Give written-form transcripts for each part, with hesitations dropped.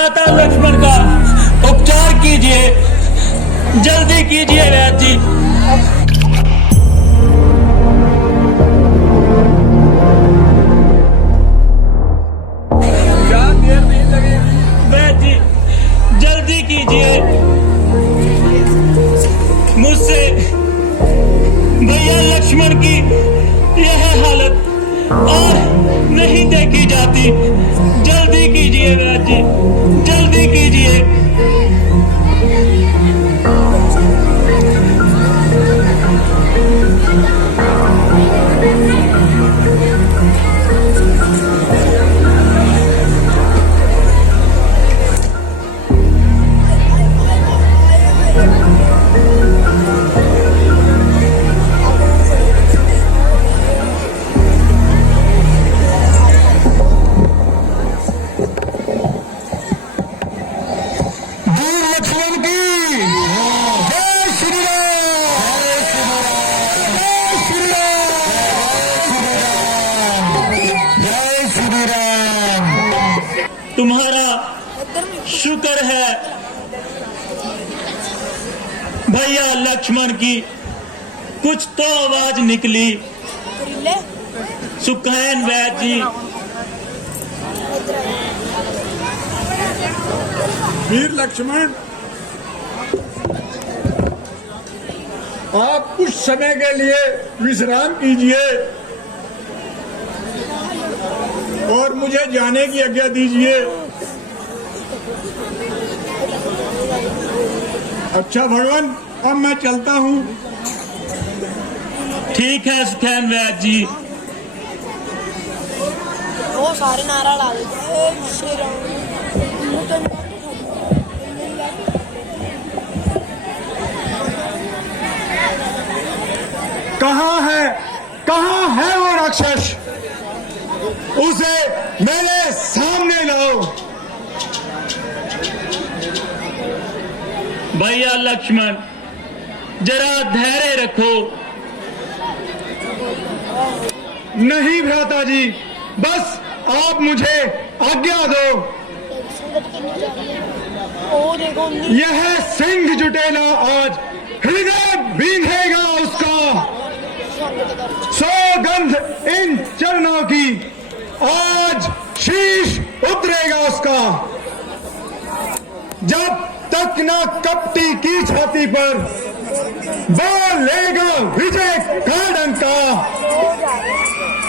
भ्राता लक्ष्मण का उपचार कीजिए, जल्दी कीजिए वैद्य जी। वैद्य जी जल्दी कीजिए, मुझसे भैया लक्ष्मण की यह हालत और नहीं देखी जाती। जल्दी कीजिए वैद्य जी, जल्दी कीजिए। तुम्हारा शुक्र है भैया लक्ष्मण की कुछ तो आवाज निकली। सुखैन वैद्य जी। वीर लक्ष्मण, आप कुछ समय के लिए विश्राम कीजिए और मुझे जाने की आज्ञा दीजिए। अच्छा भगवान, अब मैं चलता हूँ। ठीक है सुखैन वैद्य जी। वो सारे नारा ला देते। कहाँ है वो राक्षस? उसे मेरे सामने लाओ। भैया लक्ष्मण जरा धैर्य रखो। नहीं भ्राता जी, बस आप मुझे आज्ञा दो। यह सिंह जुटेला आज हृदय बींधेगा उसका। सौगंध इन चरणों की आज शीश उतरेगा उसका। जब तक न कपटी की छाती पर बोलेगा विजय का डंका,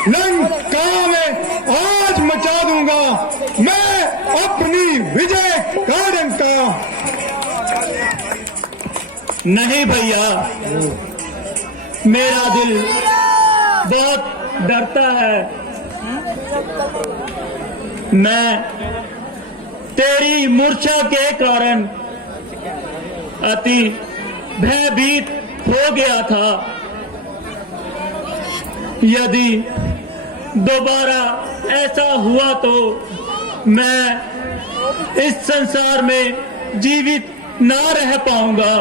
लंका में आज मचा दूंगा मैं अपनी विजय का डंका। नहीं भैया, मेरा दिल बहुत डरता है। मैं तेरी मूर्छा के कारण अति भयभीत हो गया था। यदि दोबारा ऐसा हुआ तो मैं इस संसार में जीवित ना रह पाऊंगा।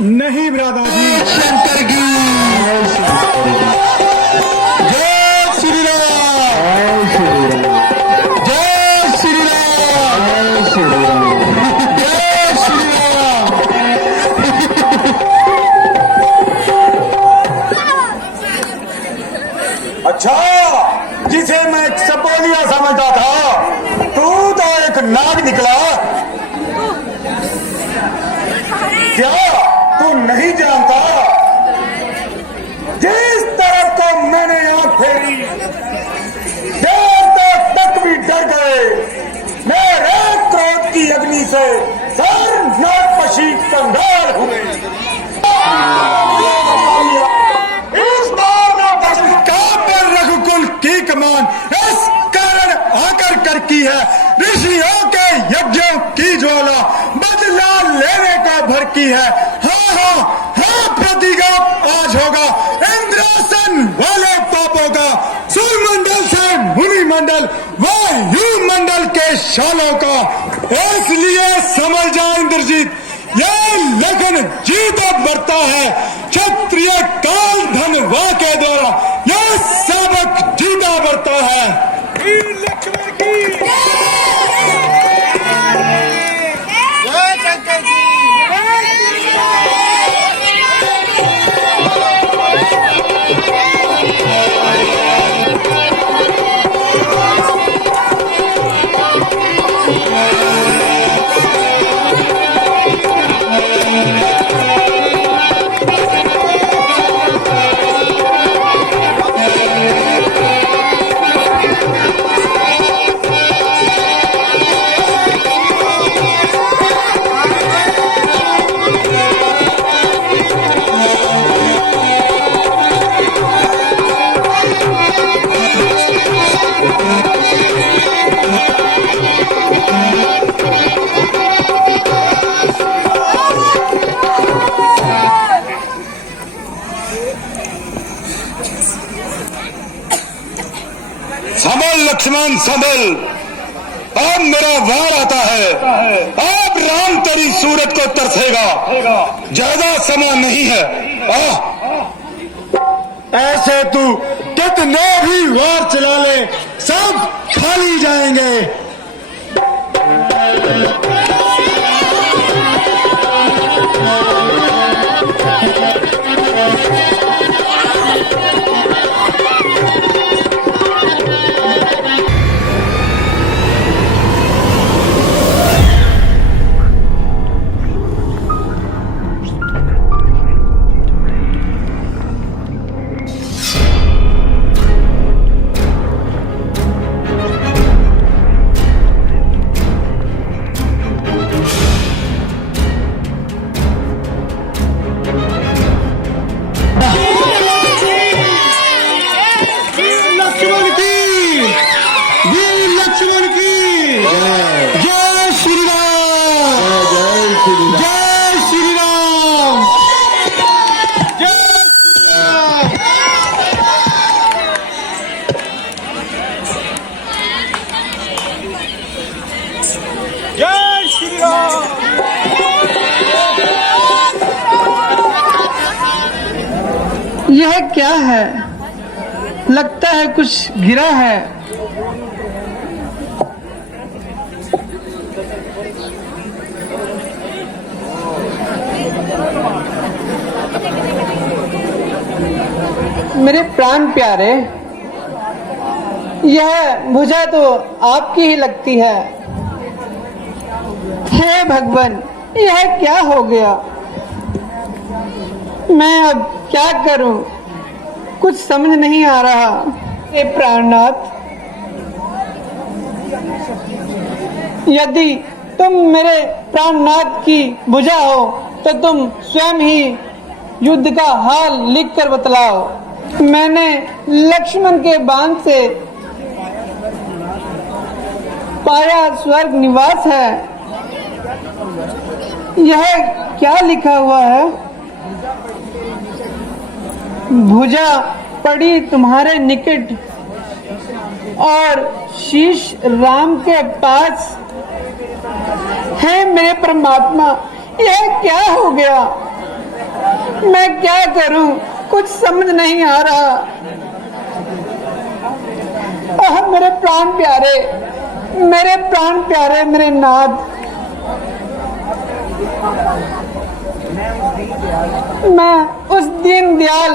नहीं ब्रादा जी। शंकर की जय श्री राम, जय श्री राम, जय श्री राम, जय श्री राम। अच्छा, जिसे मैं सपोलिया समझता था, तू तो एक नाग निकला। क्या तू नहीं जानता जिस तरफ को मैंने आंख फेरी देवता तक भी डर गए। मेरे क्रोध की अग्नि से सर नरपशी कंगाल हुए। इस बार काबर रघुकुल की कमान इस कारण आकर कर की है। ऋषियों के यज्ञों की ज्वाला बदला लेने का भर की है। हाँ प्रतिघात आज होगा इंद्रासन वाले पापों का। सूर्यमंडल से मुनि मंडल वायुमंडल के शालों का। इसलिए समझ जा इंद्रजीत, ये लगन जीता बढ़ता है। क्षत्रिय काल धनवा के द्वारा यह सबक जीता बढ़ता है। लक्ष्मण की कान संभल, अब मेरा वार आता है। अब राम तेरी सूरत को तरसेगा, ज्यादा समय नहीं है। ऐसे तू कितने भी वार चला ले, सब खाली जाएंगे। यह क्या है? लगता है कुछ गिरा है। मेरे प्राण प्यारे, यह भुजा तो आपकी ही लगती है। हे भगवान, यह क्या हो गया? मैं अब क्या करूं? कुछ समझ नहीं आ रहा। हे प्राणनाथ, यदि तुम मेरे प्राणनाथ की भुजा हो तो तुम स्वयं ही युद्ध का हाल लिख कर बतलाओ। मैंने लक्ष्मण के बाण से पाया स्वर्ग निवास है। यह क्या लिखा हुआ है? भुजा पड़ी तुम्हारे निकट और शीश राम के पास है। मेरे परमात्मा, यह क्या हो गया? मैं क्या करूं? कुछ समझ नहीं आ रहा। मेरे प्राण प्यारे, मेरे प्राण प्यारे, मेरे नाथ, मैं उस दीनदयाल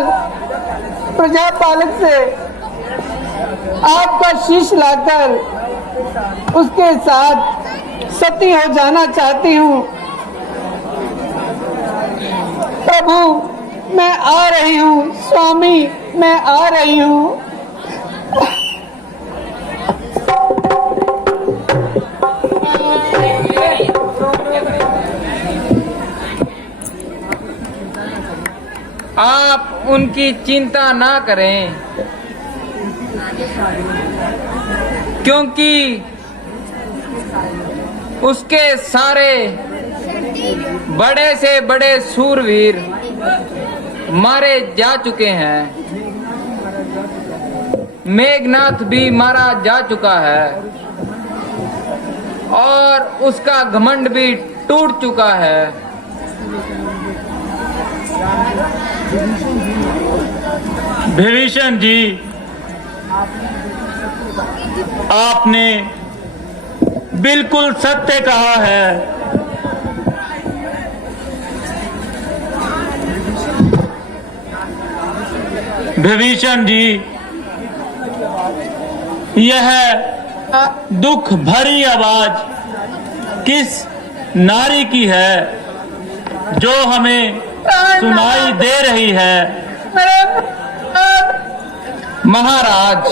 प्रजापालक से आपका शीश लाकर उसके साथ सती हो जाना चाहती हूँ। प्रभु, मैं आ रही हूँ। स्वामी, मैं आ रही हूँ। आप उनकी चिंता ना करें, क्योंकि उसके सारे बड़े से बड़े सूरवीर मारे जा चुके हैं। मेघनाथ भी मारा जा चुका है और उसका घमंड भी टूट चुका है। विभीषण जी, आपने बिल्कुल सत्य कहा है। विभीषण जी, यह दुख भरी आवाज किस नारी की है जो हमें सुनाई दे रही है? महाराज,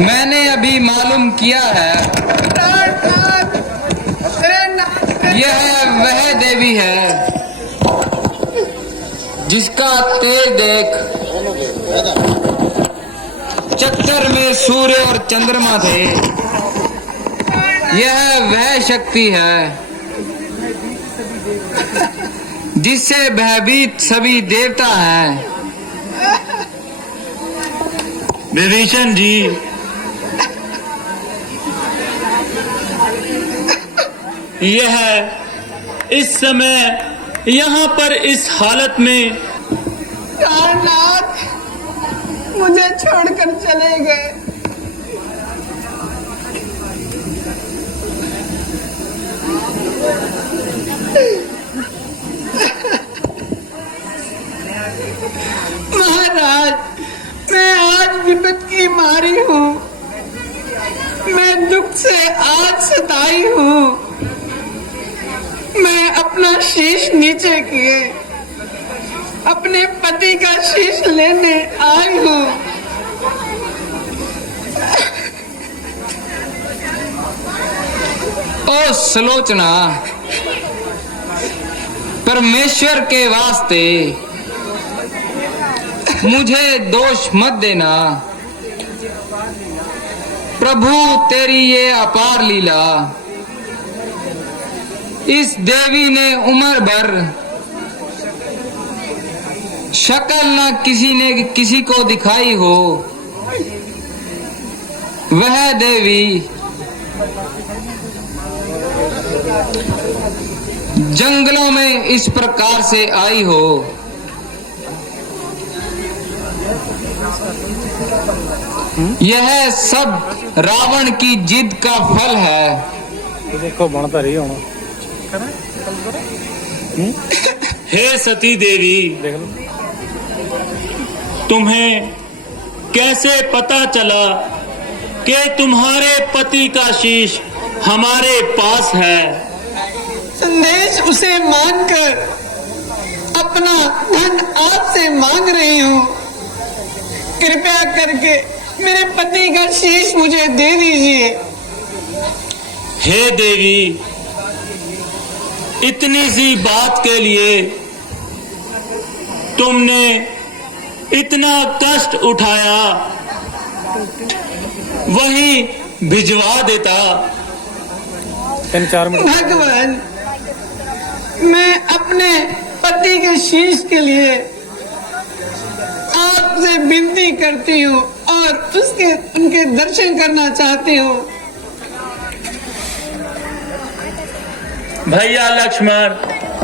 मैंने अभी मालूम किया है, यह वह देवी है जिसका तेज देख चक्कर में सूर्य और चंद्रमा थे। यह वह शक्ति है जिससे भयभीत सभी देवता हैं। विभीषण जी, यह इस समय यहाँ पर इस हालत में प्राणनाथ मुझे छोड़कर चले गए। महाराज, मैं आज विपत की मारी हूँ। मैं दुख से आज सताई हूँ। मैं अपना शीश नीचे किए अपने पति का शीश लेने आई हूँ। ओ सुलोचना, परमेश्वर के वास्ते मुझे दोष मत देना। प्रभु तेरी ये अपार लीला, इस देवी ने उम्र भर शक्ल न किसी ने किसी को दिखाई हो। वह देवी जंगलों में इस प्रकार से आई हो। यह सब रावण की जिद का फल है। देखो बनता रही होना। हे सती देवी, देख लो। तुम्हें कैसे पता चला कि तुम्हारे पति का शीश हमारे पास है? संदेश उसे मानकर अपना धन आपसे मांग रही हूँ। कृपया करके मेरे पति का शीश मुझे दे दीजिए। हे देवी, इतनी सी बात के लिए तुमने इतना कष्ट उठाया, वही भिजवा देता। 3-4 मिनट। भगवान, मैं अपने पति के शीश के लिए आपसे विनती करती हूँ और उनके दर्शन करना चाहती हूँ। भैया लक्ष्मण,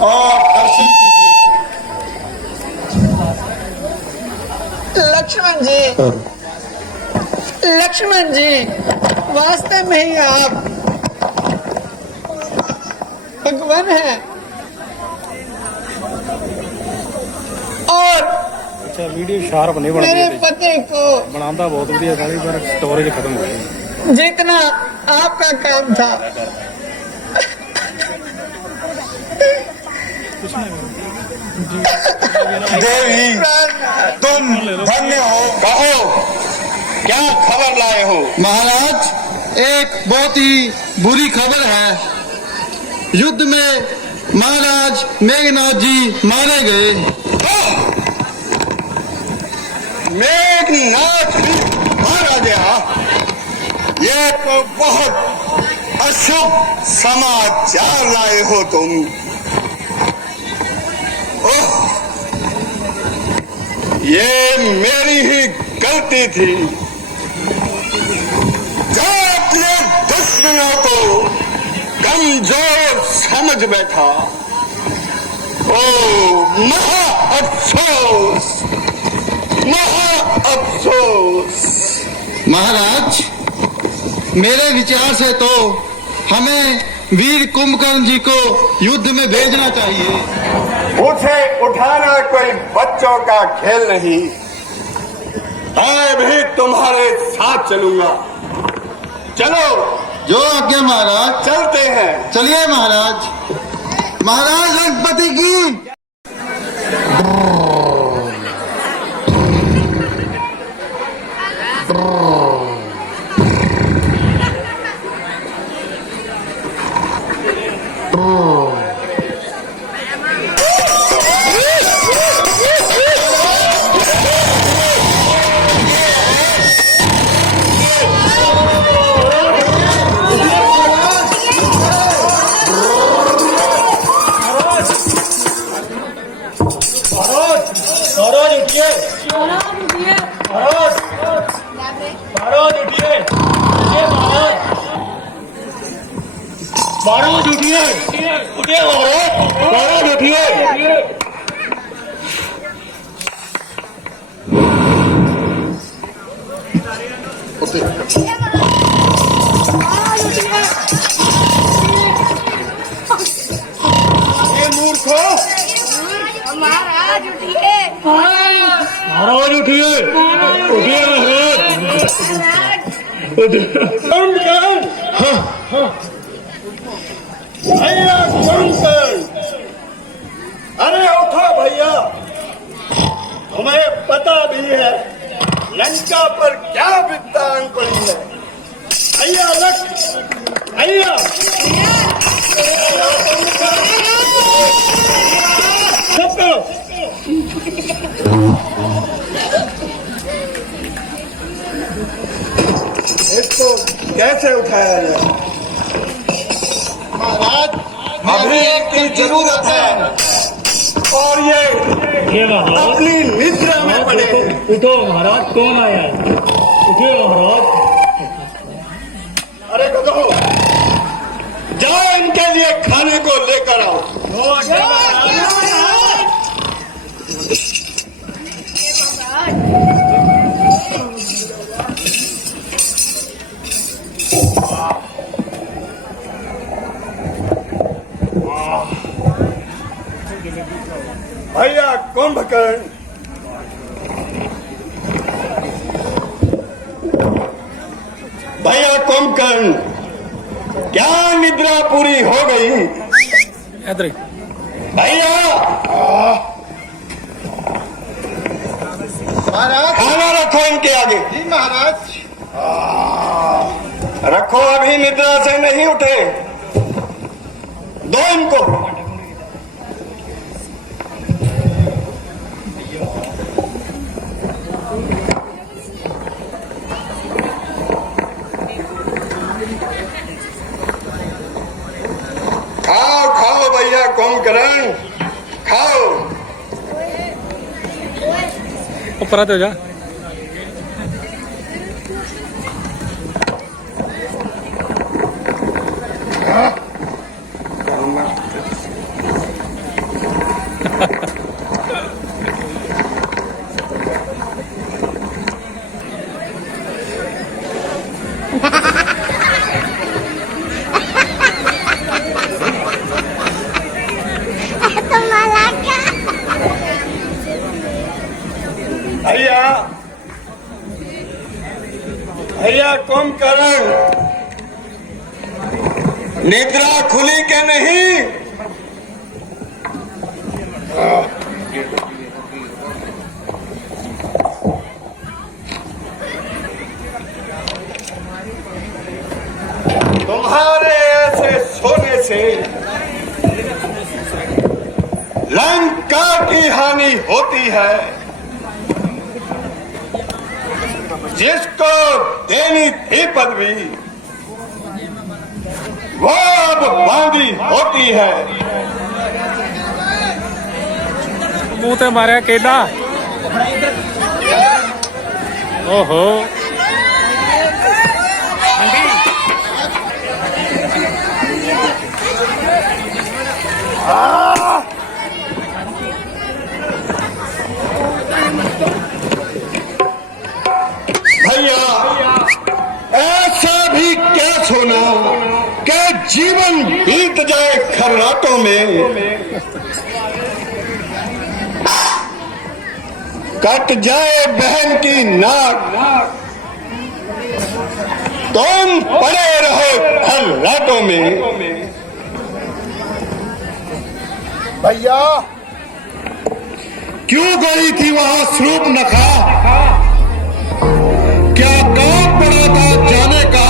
और दर्शन लक्ष्मण जी, वास्तव में ही आप भगवान हैं। और अच्छा वीडियो शार्प नहीं बन मेरे रही। पति को बनाता बहुत बढ़िया सारी, पर स्टोरेज खत्म हो गई। जितना आपका काम था देवी, तुम धन्य हो। कहो क्या खबर लाए हो? महाराज, एक बहुत ही बुरी खबर है। युद्ध में महाराज मेघनाथ जी मारे गए। मेघनाथ जी मारा गया? ये तो बहुत अशुभ समाचार लाए हो तुम। ओह, ये मेरी ही गलती थी। जो अपने दुश्मनों को कमजोर समझ बैठा। ओ महा अफसोस, महा अफसोस। महाराज, मेरे विचार से तो हमें वीर कुंभकर्ण जी को युद्ध में भेजना चाहिए। उसे उठाना कोई बच्चों का खेल नहीं। मैं भी तुम्हारे साथ चलूंगा। चलो, जो आज्ञा महाराज। चलते हैं। चलिए महाराज। महाराज रघुपति की। महाराज उठिए, उठिए महाराज, महाराज उठिए। महाराज उठिए। महाराज उठिए, उठिए महाराज। भैया शंकर, अरे उठो भैया, तुम्हें पता भी है लंका पर क्या विपदान पड़ी है। भैया लख, भैया सब करो। इसको कैसे उठाया जाए महाराज? अभी की जरूरत है और ये महाराज अपनी निद्रा में पड़े हैं। उठो महाराज, कौन आया है? उठिए महाराज। अरे गधो, जाओ इनके लिए खाने को लेकर आओ। भैया कुंभकर्ण, भैया कुंभकर्ण, क्या निद्रा पूरी हो गई? इधर भैया महाराज, खाना रखो इनके आगे। जी महाराज। रखो, अभी निद्रा से नहीं उठे, दो इनको। खाओ खाओ भैया कुंभकर्ण, खाओ। ऊपर आते हो जा। भैया भैया कुंभकर्ण, निद्रा खुली के नहीं? तुम्हारे ऐसे सोने से लंका की हानि होती है। जिसको देनी थी पदवी वो अब बांधी होती है। मुंह ते मारे केला। ओहो, भैया ऐसा भी क्या सोना कि जीवन बीत जाए खर्राटों में, कट जाए बहन की नाक, तुम पड़े रहो खर्राटों में। भैया क्यों गई थी वहां स्वरूप नखा? क्या काम पड़ा था जाने का?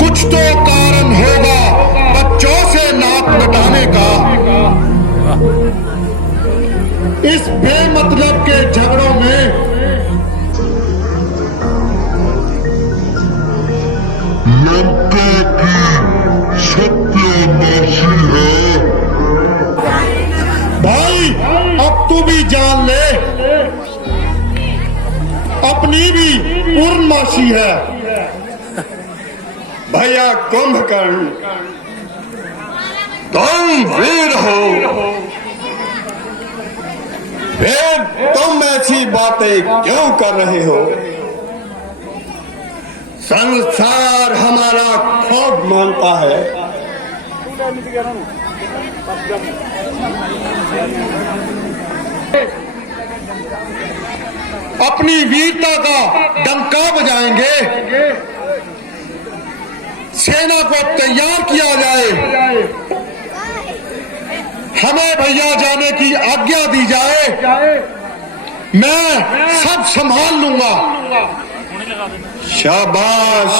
कुछ तो कारण होगा बच्चों से नाक कटाने का। इस बेमतलब के झगड़ों में लंका की सत्यानाशी है। भाई अब तू भी जान ले, अपनी भी पूर्णमासी है। भैया कुंभकर्ण, तुम वीर हो, फिर तुम ऐसी बातें क्यों कर रहे हो? संसार हमारा खूब मानता है। अपनी वीरता का डंका बजाएंगे, सेना को तैयार किया जाए, हमें भैया जाने की आज्ञा दी जाए, मैं सब संभाल लूंगा। शाबाश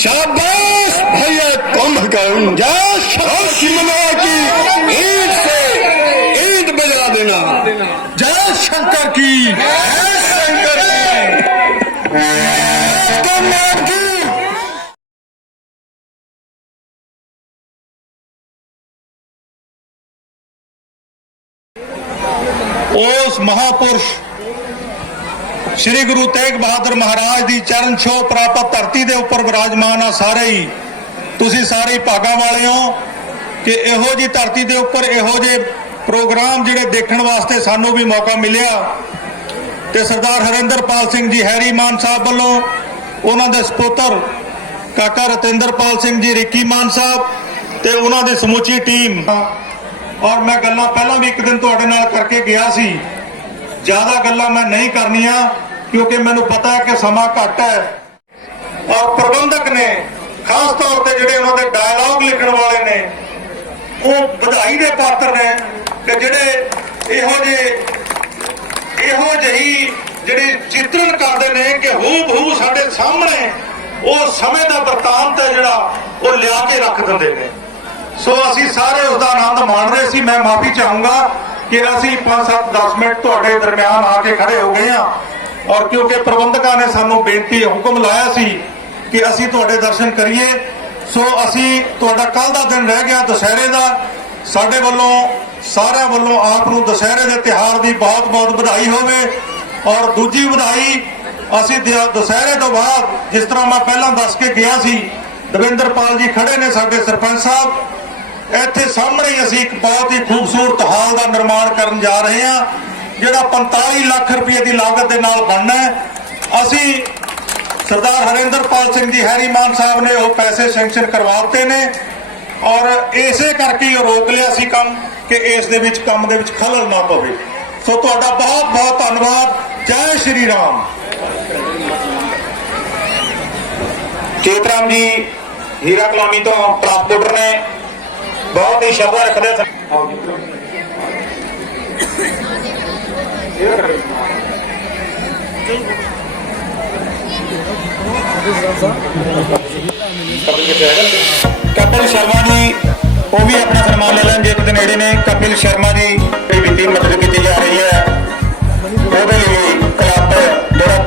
शाबाश भैया कुंभकर्ण, जय शिवना की ईंट से ईंट बजा देना। जय शंकर की, जय शंकर की। उस महापुरुष श्री गुरु तेग बहादुर महाराज ਦੀ ਚਰਨ ਛੋਹ ਪ੍ਰਾਪਤ ਧਰਤੀ ਦੇ ਉੱਪਰ ਵਿਰਾਜਮਾਨ ਆ ਸਾਰੇ ਹੀ। ਤੁਸੀਂ ਸਾਰੇ ਭਾਗਾਂ ਵਾਲੇ ਹੋ ਕਿ ਇਹੋ ਜੀ ਧਰਤੀ ਦੇ ਉੱਪਰ ਇਹੋ ਜਿਹੇ ਪ੍ਰੋਗਰਾਮ ਜਿਹੜੇ ਦੇਖਣ ਵਾਸਤੇ ਸਾਨੂੰ ਵੀ ਮੌਕਾ ਮਿਲਿਆ। ਤੇ ਸਰਦਾਰ ਹਰਿੰਦਰਪਾਲ ਸਿੰਘ ਜੀ ਹੈਰੀ ਮਾਨ ਸਾਹਿਬ ਵੱਲੋਂ, ਉਹਨਾਂ ਦੇ ਸਪੁੱਤਰ ਕਾਕਾ ਰਤਿੰਦਰਪਾਲ ਸਿੰਘ ਜੀ ਰਿੱਕੀ ਮਾਨ ਸਾਹਿਬ ਤੇ ਉਹਨਾਂ ਦੀ ਸਮੁੱਚੀ ਟੀਮ। ਔਰ ਮੈਂ ਗੱਲਾਂ ਪਹਿਲਾਂ ਵੀ ਇੱਕ ਦਿਨ ਤੁਹਾਡੇ ਨਾਲ ਕਰਕੇ ਗਿਆ ਸੀ, ਜ਼ਿਆਦਾ ਗੱਲਾਂ ਮੈਂ ਨਹੀਂ ਕਰਨੀਆਂ ਕਿਉਂਕਿ ਮੈਨੂੰ ਪਤਾ ਹੈ ਕਿ ਸਮਾਂ ਘੱਟ ਹੈ। ਔਰ ਪ੍ਰਬੰਧਕ ਨੇ ਖਾਸ ਤੌਰ ਤੇ ਜਿਹੜੇ ਉਹਨਾਂ ਦੇ ਡਾਇਲੌਗ ਲਿਖਣ ਵਾਲੇ ਨੇ, ਉਹ ਵਧਾਈ ਦੇ ਪਾਤਰ ਨੇ ਕਿ ਜਿਹੜੇ ਇਹੋ ਜਿਹੀ ਜਿਹੜੀ ਚਿੱਤਰਨ ਕਰਦੇ ਨੇ ਕਿ ਹੂ ਸਾਡੇ ਸਾਹਮਣੇ ਉਹ ਸਮੇਂ ਦਾ ਵਰਤਾਂਤ ਹੈ ਜਿਹੜਾ ਉਹ ਲਿਆ ਕੇ ਰੱਖ ਦਿੰਦੇ ਨੇ। ਸੋ ਅਸੀਂ ਸਾਰੇ ਉਸ ਦਾ ਆਨੰਦ ਮਾਣ ਰਹੇ ਸੀ। ਮੈਂ ਮਾਫੀ ਚਾਹੂੰਗਾ ਕਿ ਅਸੀਂ 5-7-10 ਮਿੰਟ ਤੁਹਾਡੇ ਦਰਮਿਆਨ ਆ ਕੇ ਖੜੇ ਹੋ ਗਏ ਹਾਂ। ਔਰ ਕਿਉਂਕਿ ਪ੍ਰਬੰਧਕਾਂ ਨੇ ਸਾਨੂੰ ਬੇਨਤੀ ਹੁਕਮ ਲਾਇਆ ਸੀ ਕਿ ਅਸੀਂ ਤੁਹਾਡੇ ਦਰਸ਼ਨ ਕਰੀਏ, ਸੋ ਅਸੀਂ ਤੁਹਾਡਾ ਕੱਲ ਦਾ ਦਿਨ ਰਹਿ ਗਿਆ ਦੁਸਹਿਰੇ ਦਾ। ਸਾਡੇ ਵੱਲੋਂ ਸਾਰਿਆਂ ਵੱਲੋਂ ਆਪ ਨੂੰ ਦੁਸਹਿਰੇ ਦੇ ਤਿਉਹਾਰ ਦੀ ਬਹੁਤ-ਬਹੁਤ ਵਧਾਈ ਹੋਵੇ। ਔਰ ਦੂਜੀ ਵਧਾਈ, ਅਸੀਂ ਦੁਸਹਿਰੇ ਤੋਂ ਬਾਅਦ ਜਿਸ ਤਰ੍ਹਾਂ ਮੈਂ ਪਹਿਲਾਂ ਦੱਸ ਕੇ ਗਿਆ ਸੀ, ਦਵਿੰਦਰਪਾਲ ਜੀ ਖੜੇ ਨੇ ਸਾਡੇ ਸਰਪੰਚ ਸਾਹਿਬ, ਇੱਥੇ ਸਾਹਮਣੇ ਹੀ ਅਸੀਂ ਇੱਕ ਬਹੁਤ ਹੀ ਖੂਬਸੂਰਤ ਹਾਲ ਦਾ ਨਿਰਮਾਣ ਕਰਨ ਜਾ ਰਹੇ ਹਾਂ ਜਿਹੜਾ 45 ਲੱਖ ਰੁਪਏ ਦੀ ਲਾਗਤ ਦੇ ਨਾਲ ਬਣਨਾ ਹੈ। ਅਸੀਂ ਸਰਦਾਰ ਹਰਿੰਦਰਪਾਲ ਸਿੰਘ ਜੀ ਹੈਰੀ ਮਾਨ ਸਾਹਿਬ ਨੇ ਉਹ ਪੈਸੇ ਸੈਂਕਸ਼ਨ ਕਰਵਾ ਦਿੱਤੇ ਨੇ ਔਰ ਇਸੇ ਕਰਕੇ ਉਹ ਰੋਕ ਲਿਆ ਸੀ ਕੰਮ ਕਿ ਇਸ ਦੇ ਵਿੱਚ ਕੰਮ ਦੇ ਵਿੱਚ ਖਲਲ ਨਾ ਪਵੇ। ਸੋ ਤੁਹਾਡਾ ਬਹੁਤ ਬਹੁਤ ਧੰਨਵਾਦ। ਜੈ ਸ਼੍ਰੀ ਰਾਮ। ਚੇਤਰਾਮ ਜੀ ਹੀਰਾ ਕਲੋਨੀ ਤੋਂ ਟਰਾਂਸਪੋਰਟਰ ਨੇ ਬਹੁਤ ਹੀ ਸ਼ਬਦ ਰੱਖਦੇ ਸਨ। ਕਪਿਲ ਸ਼ਰਮਾ ਜੀ ਉਹ ਵੀ ਆਪਣਾ ਸਨਮਾਨ ਲੈ ਲੈਣ ਜੇ ਕਿਤੇ ਨੇੜੇ ਨੇ। ਕਪਿਲ ਸ਼ਰਮਾ ਜੀ ਦੀ ਬੇਨਤੀ ਮਦਦ ਕੀਤੀ ਜਾ ਰਹੀ ਹੈ, ਉਹਦੇ ਲਈ ਕਲੱਬ ਜਿਹੜਾ